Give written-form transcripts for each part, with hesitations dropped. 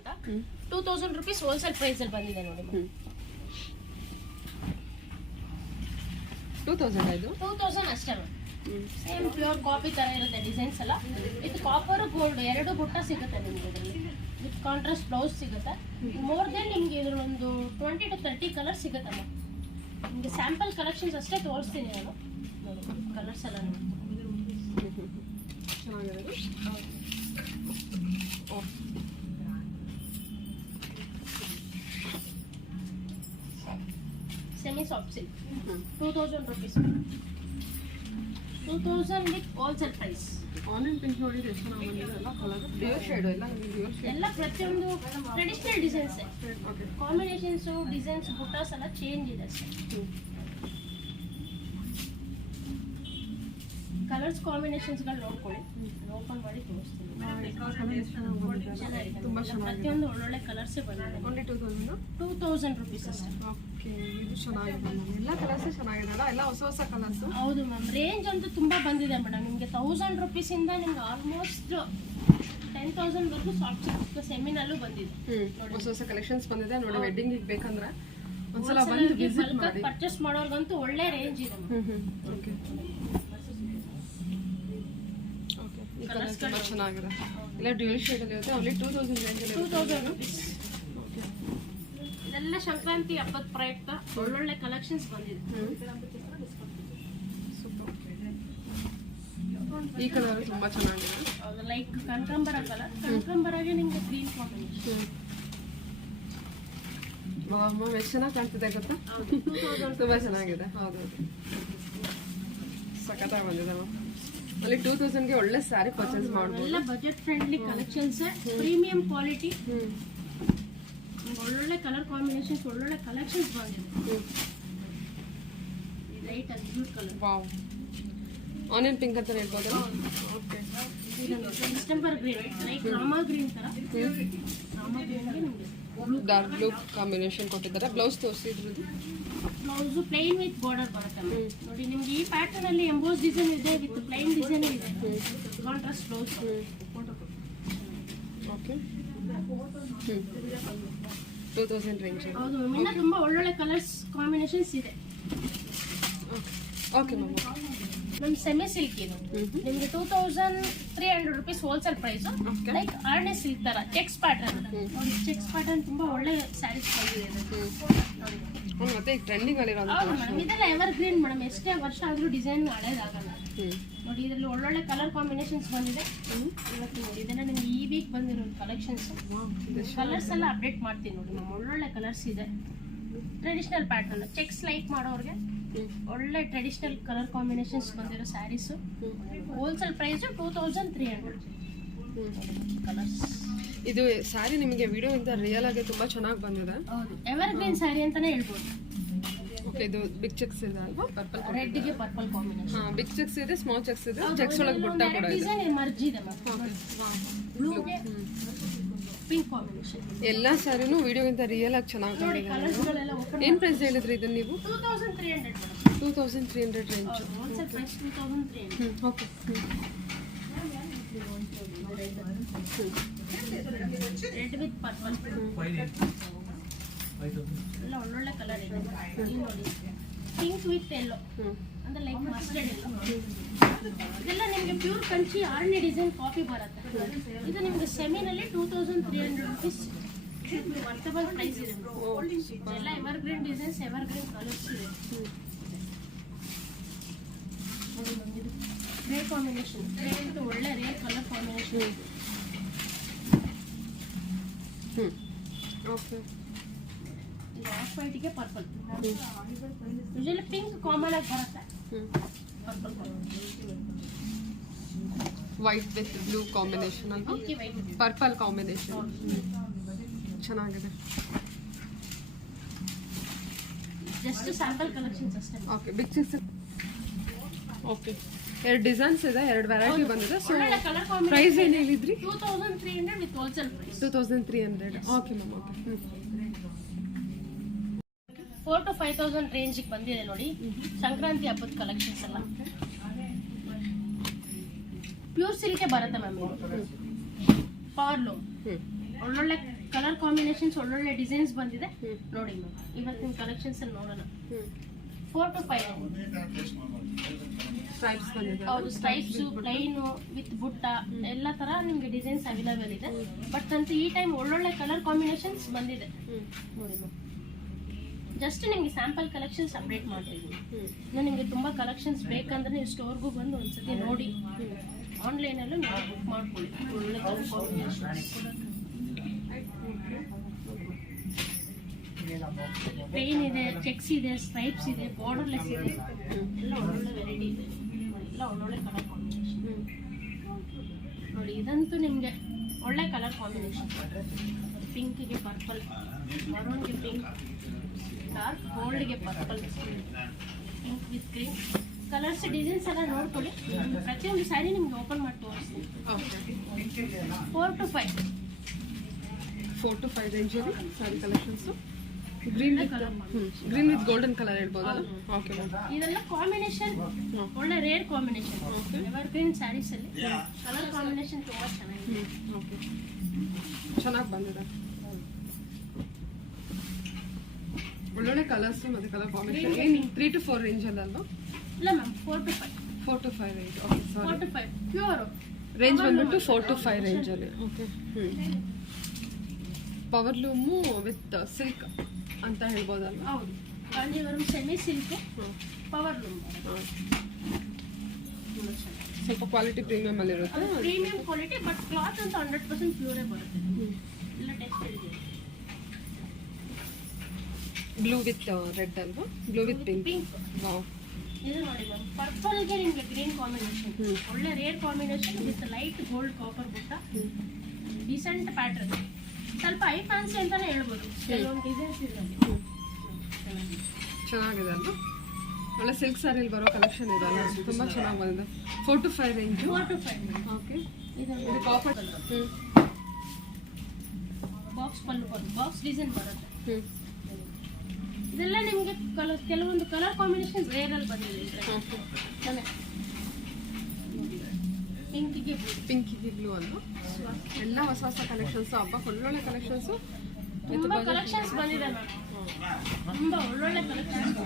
ಅಂತ 2000 rupees wholesale price ಅಲ್ಲಿ ಬಂದಿದೆ ನೋಡಿ. 2000 ಅಷ್ಟೇ. ಸೇಮ್ ಪ್ಯೂರ್ ಕಾಪಿ ತರ ಇರುತ್ತೆ ಡಿಸೈನ್ಸ್ ಎಲ್ಲ. ಇದು ಕಾಪರ್ ಗೋಲ್ಡ್ ಎರಡು ಬುಟ್ಟ ಸಿಗುತ್ತೆ ನಿಮ್ಗೆ ಇದರಲ್ಲಿ. ವಿತ್ ಕಾಂಟ್ರಾಸ್ಟ್ ಬ್ಲೌಸ್ ಸಿಗುತ್ತೆ. ಮೋರ್ ದೆನ್ ನಿಮ್ಗೆ ಇದ್ರ ಒಂದು 20 to 30 ಕಲರ್ಸ್ ಸಿಗುತ್ತಮ್ಮ. ನಿಮಗೆ ಸ್ಯಾಂಪಲ್ ಕಲೆಕ್ಷನ್ಸ್ ಅಷ್ಟೇ ತೋರಿಸ್ತೀನಿ ನಾನು. ನೋಡಿ ಕಲರ್ಸ್ ಎಲ್ಲ ನೋಡಿ. Semi soft silk 2000 rupees. 2000 with wholesale price. Onion pink ನೋಡಿ ಎಷ್ಟು ಚೆನ್ನಾಗಿ ಬಂದಿದೆ ಎಲ್ಲ ಕಲರ್. ಡ್ಯೂಯಲ್ ಶೇಡ್ ಎಲ್ಲ ಪ್ರತಿಯೊಂದು ಟ್ರೆಡಿಷನಲ್ ಡಿಸೈನ್ಸ್. ಕಾಂಬಿನೇಷನ್ಸ್ ಡಿಸೈನ್ಸ್ ಬುಟ್ಟಾಸ್ ಎಲ್ಲ ಚೇಂಜ್ ಇದೆ ಅಷ್ಟೇ. ಕಲರ್ಸ್ ಕಾಂಬಿನೇಷನ್ಸ್ ಗಳು ನೋಡ್ಕೊಳ್ಳಿ. ಓಪನ್ ಮಾಡಿ ತೋರಿಸ್ತೀನಿ. ತುಂಬಾ ಚೆನ್ನಾಗಿದೆ. ಪ್ರತಿಯೊಂದು ಒಳ್ಳೊಳ್ಳೆ ಕಲರ್ಸ್ ಬಂದಿದೆ. ಓನ್ಲಿ 2000 rupees ಅಷ್ಟೇ. ಓಕೆ, ಇದು ಚೆನ್ನಾಗಿದೆ. ಎಲ್ಲ ಕಲರ್ಸ್ ಚೆನ್ನಾಗಿದೆ ಅಲ್ಲ, ಎಲ್ಲ ಹೊಸ ಹೊಸ ಕಲರ್ಸ್. ಹೌದು ಮ್ಯಾಮ್, ರೇಂಜ್ ಅಂತೂ ತುಂಬಾ ಬಂದಿದೆ ಮೇಡಮ್. ನಿಮಗೆ 1000 rupees ಇಂದ ನಿಮ್ಗೆ ಆಲ್ಮೋಸ್ಟ್ 10,000 ವರೆಗೂ ಸಾಫ್ಟ್ ಸಿಲ್ಕ್ ಸೆಮಿನಲ್ಲೂ ಬಂದಿದೆ. ಹೊಸ ಹೊಸ ಕಲೆಕ್ಷನ್ಸ್ ಬಂದಿದೆ ನೋಡಿ. ವೆಡ್ಡಿಂಗ್ ಬೇಕಂದ್ರೆ ಒಂದ್ಸಲ ಬಂದು ವಿಸಿಟ್ ಮಾಡಿ. ಪರ್ಚೇಸ್ ಮಾಡೋರ್ಗಂತೂ ಒಳ್ಳೆ ರೇಂಜ್ ಇದೆ. ಓಕೆ ಓಕೆ, ಈ ಕಲರ್ಸ್ ತುಂಬಾ ಚೆನ್ನಾಗಿದೆ. ಎಲ್ಲ ಡ್ಯೂಯಲ್ ಶೇಡ್ ಅಲ್ಲಿ ಇರುತ್ತೆ. ಓನ್ಲಿ 2000 ರೇಂಜ್ ಅಲ್ಲಿ 2000 rupees. ಇದೆಲ್ಲ ಸಂಕ್ರಾಂತಿ ಹಬ್ಬದ ಪ್ರಯುಕ್ತ ಒಳ್ಳೊಳ್ಳೆ ಕಲೆಕ್ಷನ್ಸ್ ಬಂದಿದೆ. ಈ ಕಲರ್ ತುಂಬಾ ಚೆನ್ನಾಗಿದೆ. ಲೈಕ್ ಕನಕಾಂಬರ ಕಲರ್. ಕನಕಾಂಬರಗೆ ನಿಮ್ಗೆ ಗ್ರೀನ್ ಕಾಂಬಿನೇಷನ್. ಎಷ್ಟು ಚೆನ್ನಾಗಿ ಕಾಣ್ತಿದೆ ಗೊತ್ತಾ? ತುಂಬಾ ಚೆನ್ನಾಗಿದೆ. ಹೌದು, ಸಖತ್ತಾಗಿ ಬಂದಿದೆ. ಅಲ್ಲಿ 2000ಗೆ ಒಳ್ಳೆ ಸ್ಯಾರಿ ಪರ್ಚೇಸ್ ಮಾಡಬಹುದು. ಎಲ್ಲ budget friendly collections, premium quality, ಒಳ್ಳೊಳ್ಳೆ ಕಲರ್ ಕಾಂಬಿನೇಷನ್ಸ್, ಒಳ್ಳೊಳ್ಳೆ ಕಲೆಕ್ಷನ್ಸ್ ಬಂದಿದೆ. Light and blue colour. Wow, onion pink ಅಂತ ಹೇಳ್ಬೋದು. Okay, December green, like Rama green ತರ. ರಾಮಾ ಗ್ರೀನ್ಗೆ ನಿಮಗೆ ಡಾರ್ಕ್ ಬ್ಲೂ ಕಾಂಬಿನೇಷನ್ ಕೊಟ್ಟಿದ್ದಾರೆ. ಬ್ಲೌಸ್ ತೋರಿಸಿದ್ರದ್ದು. ಬ್ಲೌಸ್ ಪ್ಲೈನ್ ವಿತ್ ಬಾರ್ಡರ್ ಬರುತ್ತೆ ನೋಡಿ. ನಿಮ್ಗೆ ಈ ಪ್ಯಾಟರ್ನ್ ಅಲ್ಲಿ ಎಂಬೋಸ್ ಡಿಸೈನ್ ಇದೆ, ವಿತ್ ಪ್ಲೈನ್ ಡಿಸೈನ್ ಇದೆ. Contrast blouse. Okay, 2000 range. ಹೌದು, ಇನ್ನ ತುಂಬಾ ಒಳ್ಳೊಳ್ಳೆ ಕಲರ್ಸ್ ಕಾಂಬಿನೇಷನ್ಸ್ ಇದೆ. Okay ma'am. ನಮ್ ಸೆಮಿ ಸಿಲ್ಕ್ ಇದು ನಿಮ್ಗೆ 2300 rupees wholesale price. Like Arni silk ತರ ಚೆಕ್ಸ್ ಪ್ಯಾಟರ್ನ್ ನೋಡಿ. ಚೆಕ್ಸ್ ಪ್ಯಾಟರ್ನ್ ತುಂಬಾ ಒಳ್ಳೆ ಸ್ಯಾರೀಸ್ ಬಂದಿದೆ. ಮತ್ತೆ ಈಗ ಟ್ರೆಂಡಿಂಗ್ ಅಲ್ಲಿ ಇರೋದು. ಹೌದು ಮೇಡಮ್, ಇದೆಲ್ಲ ಎವರ್ ಗ್ರೀನ್ ಮೇಡಮ್. ಎಷ್ಟೇ ವರ್ಷ ಆದ್ರೂ ಡಿಸೈನ್ ಹಳೇದಾಗಲ್ಲ ನೋಡಿ. ಇದರಲ್ಲಿ ಒಳ್ಳೊಳ್ಳೆ ಕಲರ್ ಕಾಂಬಿನೇಷನ್ಸ್ ಬಂದಿದೆ. ಇವತ್ತು ನೋಡಿ ಇದೆಲ್ಲ ನಿಮ್ಗೆ ಈ ವೀಕ್ ಬಂದಿರೋ ಕಲೆಕ್ಷನ್ಸ್. ಕಲರ್ಸ್ ಎಲ್ಲ ಅಪ್ಡೇಟ್ ಮಾಡ್ತೀನಿ ನೋಡಿ ಮ್ಯಾಮ್. ಒಳ್ಳೊಳ್ಳೆ ಕಲರ್ಸ್ ಇದೆ. ಟ್ರೆಡಿಷನಲ್ ಪ್ಯಾಟರ್ನ್ ಚೆಕ್ಸ್ ಲೈಕ್ ಮಾಡೋರಿಗೆ ಒಳ್ಳೆ ಟ್ರೆಡಿಷನಲ್ ಕಲರ್ ಕಾಂಬಿನೇಷನ್ಸ್ ಬಂದಿರೋ ಸ್ಯಾರೀಸು. Wholesale price 2300. ಕಲರ್ಸ್. ಇದು ಸ್ಯಾರಿ ನಿಮಗೆ ವಿಡಿಯೋ ಇಂದ ರಿಯಲ್ ಆಗಿ ತುಂಬಾ ಚೆನ್ನಾಗಿ ಬಂದಿದೆ. ಹೌದು, ಎವರ್ ಗ್ರೀನ್ ಸ್ಯಾರಿ ಅಂತಾನೆ ಹೇಳ್ಬೋದು. ಓಕೆ, ಇದು ಬಿಗ್ ಚೆಕ್ಸ್ ಇದೆ ಅಲ್ವಾ? ಪರ್ಪಲ್ ರೆಡ್ ಗೆ ಪರ್ಪಲ್ ಕಾಂಬಿನೇಷನ್. ಹಾ, ಬಿಗ್ ಚೆಕ್ಸ್ ಇದೆ, ಸ್ಮಾಲ್ ಚೆಕ್ಸ್ ಇದೆ. ಚೆಕ್ಸ್ ಒಳಗೆ ಬುಟ್ಟ ಕೂಡ ಇದೆ. ಡಿಸೈನ್ ಮರ್ಜ್ ಇದೆ ಮ್ಯಾಮ್. ಬ್ಲೂ ಗೆ ಪಿಂಕ್ ಕಾಂಬಿನೇಷನ್. ಎಲ್ಲಾ ಸ್ಯಾರಿನೂ ವಿಡಿಯೋ ಇಂದ ರಿಯಲ್ ಆಗಿ ಚೆನ್ನಾಗಿ ನೋಡಿ. ಬಂದಿದೆ. ಕಲರ್ಸ್ ಗಳೆಲ್ಲ ಓಪನ್. ಏನ್ ಪ್ರೈಸ್ ಹೇಳಿದ್ರಿ ಇದನ್ನ ನೀವು? 2300. 2300 range. Wholesale price 2300. Okay. Red with purple. ಎಲ್ಲ ಒಳ್ಳೊಳ್ಳೆ ಕಲರ್ ಇದೆ. ಇಲ್ಲಿ ನೋಡಿ ಪಿಂಕ್ ವಿತ್ ಯೆಲ್ಲೋ ಅಂದ್ರೆ ಲೈಕ್ ಮಸ್ಟರ್ಡ್ ಎಲ್ಲೋ. ಇದೆಲ್ಲ ನಿಮಗೆ pure Kanchi Arni design copy ಬರುತ್ತೆ. ಇದು ನಿಮಗೆ ಸೆಮಿನಲ್ಲಿ 2300 rupees ವರ್ತಬಲ್ ಪ್ರೈಸ್ ಇದೆ. ಎಲ್ಲ evergreen designs, evergreen colours ಇದೆ. Rare combination. ರೇರ್ ಒಳ್ಳೆ rare colour combination. Okay, off ವೈಟ್ಗೆ ಪರ್ಪಲ್. ಯೂಶಲಿ ಪಿಂಕ್ ಕಾಮನ್ ಆಗಿ ಬರುತ್ತೆ. Purple white with blue combination ಅಲ್ವಾ? ಪರ್ಪಲ್ ಕಾಂಬಿನೇಷನ್ ಚೆನ್ನಾಗಿದೆ. ಜಸ್ಟ್ ಸ್ಯಾಂಪಲ್ ಕಲೆಕ್ಷನ್ಸ್ ಅಷ್ಟೇ. Okay, big checks. ಓಕೆ, ಎರಡು designs ಇದೆ, ಎರಡು ವೆರೈಟಿ ಬಂದಿದೆ. ಸೊ ಪ್ರೈಸ್ ಏನು ಹೇಳಿದ್ರಿ? 2300 with wholesale price. 2300. Okay ma'am. Okay, 4,000 to 5,000 ರೇಂಜಿಗೆ ಬಂದಿದೆ ನೋಡಿ. ಸಂಕ್ರಾಂತಿ ಹಬ್ಬದ ಕಲೆಕ್ಷನ್ಸ್ ಎಲ್ಲ ಪ್ಯೂರ್ ಸಿಲ್ಕೆ ಬರುತ್ತೆ ಮ್ಯಾಮ್. ಪಾರ್ಲು ಒಳ್ಳೊಳ್ಳೆ ಕಲರ್ ಕಾಂಬಿನೇಷನ್ಸ್, ಒಳ್ಳೊಳ್ಳೆ ಡಿಸೈನ್ಸ್ ಬಂದಿದೆ ನೋಡಿ ಮ್ಯಾಮ್. ಇವತ್ತಿನ ಕಲೆಕ್ಷನ್ಸ್ ಅಲ್ಲಿ ನೋಡೋಣ. 4 to 5 ಸ್ಟ್ರೈಪ್ಸ್ ಬಂದಿದೆ. ಹೌದು, ಸ್ಟ್ರೈಪ್ಸ್, ಪ್ಲೈನ್ ವಿತ್ ಬುಟ್ಟ ಎಲ್ಲ ತರ ನಿಮ್ಗೆ ಡಿಸೈನ್ಸ್ ಅವೈಲೇಬಲ್ ಇದೆ. ಬಟ್ ಅಂತ ಈ ಟೈಮ್ ಒಳ್ಳೊಳ್ಳೆ ಕಲರ್ ಕಾಂಬಿನೇಷನ್ಸ್ ಬಂದಿದೆ ನೋಡಿ ಮ್ಯಾಮ್. ಜಸ್ಟ್ ನಿಮ್ಗೆ ಸ್ಯಾಂಪಲ್ ಕಲೆಕ್ಷನ್ಸ್ ಅಪ್ಡೇಟ್ ಮಾಡಿದ್ದೀನಿ. ಇನ್ನು ನಿಮಗೆ ತುಂಬಾ ಕಲೆಕ್ಷನ್ಸ್ ಬೇಕಂದ್ರೆ ನೀವು ಸ್ಟೋರ್ಗೂ ಬಂದು ಒಂದ್ಸತಿ ನೋಡಿ, ಆನ್ಲೈನಲ್ಲೂ ನೀವು ಬುಕ್ ಮಾಡ್ಕೊಳ್ಳಿ. ಒಳ್ಳೆ ಕಲರ್ ಕಾಂಬಿನೇಷನ್ಸ್, ಪ್ಲೇನ್ ಇದೆ, ಚೆಕ್ಸ್ ಇದೆ, ಸ್ಟ್ರೈಪ್ಸ್ ಇದೆ, ಬಾರ್ಡರ್ಲೆಸ್ ಇದೆ, ಎಲ್ಲ ಒಳ್ಳೊಳ್ಳೆ ವೆರೈಟಿ ಇದೆ. ಎಲ್ಲ ಒಳ್ಳೊಳ್ಳೆ ಕಲರ್ ಕಾಂಬಿನೇಷನ್ ನೋಡಿ. ಇದಂತೂ ನಿಮಗೆ ಒಳ್ಳೆ ಕಲರ್ ಕಾಂಬಿನೇಷನ್. ಪಿಂಕಿಗೆ ಪರ್ಪಲ್, ಮರೂನ್ಗೆ ಪಿಂಕ್, ಡಾರ್ಕ್ ಗೋಲ್ಡ್ಗೆ purple, pink with green colours, designs ಎಲ್ಲ ನೋಡ್ಕೊಳ್ಳಿ. ಪ್ರತಿಯೊಂದು ಸ್ಯಾರಿ ನಿಮ್ಗೆ ಓಪನ್ ಮಾಡಿ ತೋರಿಸ್ತೀನಿ. 4 to 5 ರೇಂಜಲ್ಲಿ sari collections. Green with golden colour ಹೇಳ್ಬೋದಲ್ಲ? Okay ma'am. ಇದೆಲ್ಲ ಕಾಂಬಿನೇಷನ್ ಒಳ್ಳೆ rare combination. Evergreen saris ಅಲ್ಲಿ ಕಲರ್ ಕಾಂಬಿನೇಷನ್ ತುಂಬಾ ಚೆನ್ನಾಗಿದೆ. ಓಕೆ, ಚೆನ್ನಾಗಿ ಬಂದಿದೆ. ಒಳ್ಳೊಳ್ಳೆ ಕಲರ್ಸ್ ಮತ್ತೆ ಕಲರ್ ಕಾಂಬಿನೇಷನ್. ಏನು 3 to 4 ರೇಂಜಲ್ಲಿ ಅಲ್ವಾ? ಇಲ್ಲ ma'am, 4 to 5. 4 to 5 range. Okay, 4 to 5 pure range ಬಂದ್ಬಿಟ್ಟು 4 to 5 ರೇಂಜಲ್ಲಿ. Okay. Power loom with silk ಅಂತ ಹೇಳ್ಬೋದಲ್ವಾ? ಹೌದು, Kanjeevaram semi silk power loom. ಸ್ವಲ್ಪ ಕ್ವಾಲಿಟಿ ಪ್ರೀಮಿಯಂ ಅಲ್ಲಿ ಇರುತ್ತೆ. ಪ್ರೀಮಿಯಂ ಕ್ವಾಲಿಟಿ, ಬಟ್ ಕ್ಲಾತ್ ಅಂತ 100% ಪ್ಯೂರೇ ಬರುತ್ತೆ. ಎಲ್ಲ ಟೆಕ್ಸ್ಟೈಲ್ ಇದೆ. ಬ್ಲೂ ವಿತ್ ರೆಡ್ ಅಲ್ವಾ? Blue with pink. ವಾವ್. ಇದು ನೋಡಿ ಮ್ಯಾಮ್, ಪರ್ಪಲ್ಗೆ ನಿಮಗೆ ಗ್ರೀನ್ ಕಾಂಬಿನೇಷನ್, ಒಳ್ಳೆ rare combination with light gold copper butta, decent pattern, ಸ್ವಲ್ಪ ಐ ಫ್ಯಾನ್ಸಿ ಅಂತಾನೆ ಹೇಳ್ಬೋದು. ಕೆಲವೊಂದು ಡಿಸೈನ್ಸ್ ಇದರಲ್ಲಿ ಚೆನ್ನಾಗಿದೆ ಅಲ್ವಾ? ಒಳ್ಳೆ ಸಿಲ್ಕ್ ಸ್ಯಾರಿಲಿ ಬರೋ ಕಲೆಕ್ಷನ್ ಇದೆ ಅಲ್ಲ, ತುಂಬ ಚೆನ್ನಾಗಿ ಬಂದಿದೆ. 4 to 5 ರೇಂಜ್. 4 to 5. ಓಕೆ. ಇದು ಕಾಪರ್ ಬಾಕ್ಸ್ ಪಲ್ಲು ಬರುತ್ತೆ, ಬಾಕ್ಸ್ ಡಿಸೈನ್ ಬರುತ್ತೆ. ಇದೆಲ್ಲ ನಿಮಗೆ ಕೆಲವೊಂದು ಕಲರ್ ಕಾಂಬಿನೇಷನ್ ರೇರ್ ಅಲ್ಲಿ ಬಂದಿದೆ. ಪಿಂಕಿಗೆ ಬ್ಲೂ ಅಲ್ವಾ? ಎಲ್ಲ ಹೊಸ ಹೊಸ ಕಲೆಕ್ಷನ್ಸ್, ಹಬ್ಬ ಒಳ್ಳೊಳ್ಳೆ ಕಲೆಕ್ಷನ್ಸ್, ತುಂಬಾ ಕಲೆಕ್ಷನ್ಸ್ ಬಂದಿದೆ ಮ್ಯಾಮ್. ತುಂಬಾ ಒಳ್ಳೊಳ್ಳೆ ಕಲೆಕ್ಷನ್ಸ್,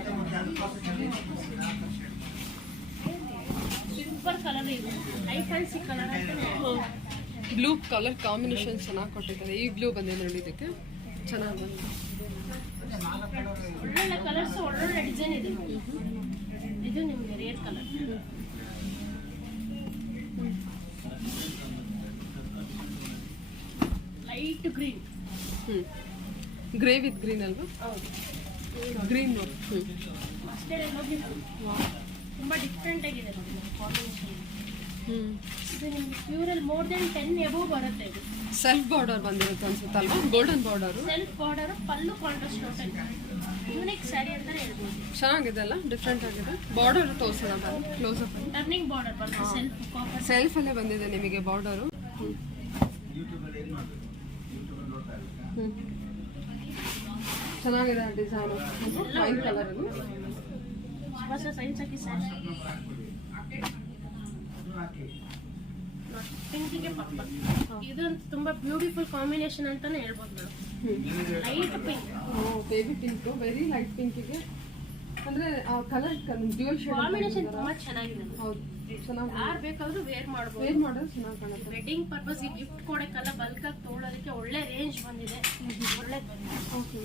ಸೂಪರ್ ಕಲರ್ ಇದೆ, ಐ ಫ್ಯಾನ್ಸಿ ಕಲರ್ ಅಂತಾನೆ. ಬ್ಲೂ ಕಲರ್ ಕಾಂಬಿನೇಷನ್ ಚೆನ್ನಾಗಿ ಕೊಟ್ಟಿದ್ದಾರೆ. ಈ ಬ್ಲೂ ಬಂದಿದೆ ನೋಡಿ, ಇದಕ್ಕೆ ಚೆನ್ನಾಗಿ ಬಂದಿದೆ. ಒಳ್ಳೊಳ್ಳೆ ಕಲರ್ಸ್, ಒಳ್ಳೊಳ್ಳೆ ಡಿಸೈನ್ ಇದೆ. ಇದು ನಿಮಗೆ rare colour, light green. Grey with green ಅಲ್ವಾ? ಹೌದು, ಗ್ರೀನ್. ಅಷ್ಟೇ ನೋಡಿ, ತುಂಬಾ ಡಿಫ್ರೆಂಟ್ ಆಗಿದೆ ನೋಡಿ ಕಾಂಬಿನೇಷನ್. ಇದು ನಿಮಗೆ ಪ್ಯೂರಲ್ಲಿ ಮೋರ್ ದೆನ್ 10 ಎಬವ್ ಬರುತ್ತೆ. ಇದು ಸೆಲ್ಫ್ ಬಾರ್ಡರ್ ಬಂದಿರುತ್ತೆ ಅನ್ಸುತ್ತೆ ಅಲ್ವಾ? Golden border, self border, pallu contrast total unique sari ಅಂತಾನೆ ಹೇಳ್ಬೋದು. ಚೆನ್ನಾಗಿದೆ ಅಲ್ಲ? ಡಿಫ್ರೆಂಟ್ ಆಗಿದೆ. ಬಾರ್ಡರ್ ತೋರಿಸೋಣ ಬನ್ನಿ, ಕ್ಲೋಸ್ ಅಪ್. ಟರ್ನಿಂಗ್ ಬಾರ್ಡರ್ ಬರುತ್ತೆ, ಸೆಲ್ಫ್ ಕಾಪರ್, ಸೆಲ್ಫ್ ಅಲ್ಲೇ ಬಂದಿದೆ ನಿಮಗೆ ಬಾರ್ಡರು. ಚೆನ್ನಾಗಿದೆ ಡಿಸೈನ್. ವೈಟ್ ಕಲರ್ ಹೊಸ ಸೈನ್ಸ್ ಹಾಕಿ ಸ್ಯಾರಿ. ಪಿಂಕಿಗೆ ಪರ್ಪಲ್, ಇದಂತೂ ತುಂಬಾ ಬ್ಯೂಟಿಫುಲ್ ಕಾಂಬಿನೇಷನ್ ಅಂತಾನೆ ಹೇಳ್ಬೋದು ನಾವು. Light pink, baby pink, very light ಪಿಂಕಿಗೆ ಅಂದ್ರೆ ಆ ಕಲರ್ ಡ್ಯೂಯಲ್ ಶೇಡ್ ಕಾಂಬಿನೇಷನ್ ತುಂಬಾ ಚೆನ್ನಾಗಿದೆ. ಹೌದು, ಚೆನ್ನಾಗಿ. ಯಾರು ಬೇಕಾದ್ರೂ ವೇರ್ ಮಾಡ್ಬೋದು. ವೇರ್ ಮಾಡೋದು ಚೆನ್ನಾಗಿ ಕಾಣುತ್ತೆ. ವೆಡ್ಡಿಂಗ್ ಪರ್ಪಸ್ ಗಿಫ್ಟ್ ಕೊಡೋಕ್ಕೆಲ್ಲ ಬಲ್ಕ್ ಆಗಿ ತೊಗೊಳೋದಕ್ಕೆ ಒಳ್ಳೆ ರೇಂಜ್ ಬಂದಿದೆ. ಒಳ್ಳೆ ಓಕೆ.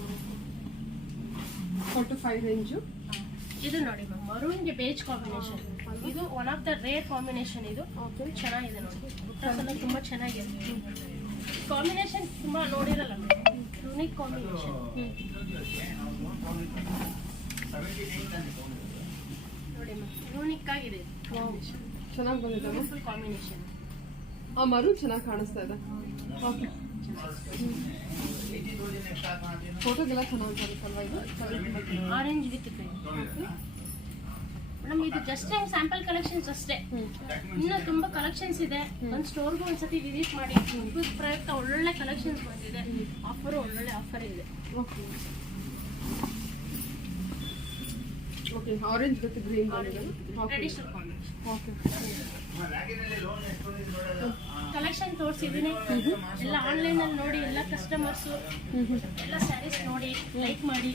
4 to 5 range. ಇದು ನೋಡಿ ಮ್ಯಾಮ್, ಮರೂನ್ಗೆ ಬೇಜ್ ಕಾಂಬಿನೇಷನ್. ಇದು one of the rare combination. ಇದು ಚೆನ್ನಾಗಿದೆ ನೋಡಿ, ಬುಟ್ಟಾಸ್ ಎಲ್ಲ ತುಂಬಾ ಚೆನ್ನಾಗಿದೆ. ಕಾಂಬಿನೇಷನ್ ತುಂಬಾ ನೋಡಿರಲ್ಲ, ಯೂನಿಕ್ ಕಾಂಬಿನೇಷನ್ ನೋಡಿ ಮ್ಯಾಮ್, ಯೂನಿಕ್ ಆಗಿದೆ. ಚೆನ್ನಾಗಿ ಬಂದಿದೆ ಫುಲ್ ಕಾಂಬಿನೇಷನ್. ಆ ಮರು ಚೆನ್ನಾಗಿ ಕಾಣಿಸ್ತಾ ಇದೆ. ಓಕೆ, ಫೋಟೋಗೆಲ್ಲ ಚೆನ್ನಾಗಿ ಕಾಣಿಸ್ತಲ್ವಾ ಇದು? ಆರೆಂಜ್ ವಿತ್ ಮೇಡಮ್, ಇದು ಜಸ್ಟ್ ಸ್ಯಾಂಪಲ್ ಕಲೆಕ್ಷನ್ಸ್ ಅಷ್ಟೇ. ಇನ್ನು ತುಂಬಾ ಕಲೆಕ್ಷನ್ಸ್ ಇದೆ. ಒಂದು ಸ್ಟೋರ್ಗೂ ಒಂದ್ಸತಿ ವಿಸಿಟ್ ಮಾಡಿ. ಹಬ್ಬದ ಪ್ರಯುಕ್ತ ಒಳ್ಳೊಳ್ಳೆ ಕಲೆಕ್ಷನ್ಸ್ ಬಂದಿದೆ. ಆಫರ್, ಒಳ್ಳೊಳ್ಳೆ ಆಫರ್ ಇದೆ. Okay okay, orange with green ಬಂದಿದೆ. Traditional combination. ಓಕೆ. ಕಲೆಕ್ಷನ್ ತೋರಿಸಿದ್ದೀನಿ ಎಲ್ಲ ಆನ್ಲೈನಲ್ಲಿ ನೋಡಿ ಎಲ್ಲ ಕಸ್ಟಮರ್ಸು ಎಲ್ಲ ಸ್ಯಾರೀಸ್ ನೋಡಿ ಲೈಕ್ ಮಾಡಿ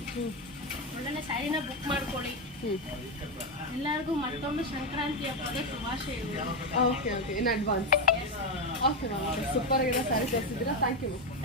ಒಳ್ಳೊಳ್ಳೆ ಸ್ಯಾರಿನ ಬುಕ್ ಮಾಡ್ಕೊಳ್ಳಿ. ಎಲ್ಲರಿಗೂ ಮತ್ತೊಮ್ಮೆ ಸಂಕ್ರಾಂತಿ ಹಬ್ಬದ ಶುಭಾಶಯಗಳು. Okay in advance. Okay ma'am, super ಆಗಿರೋ ಸ್ಯಾರಿ ತೋರಿಸಿದ್ದೀರಾ. Thank you ma'am.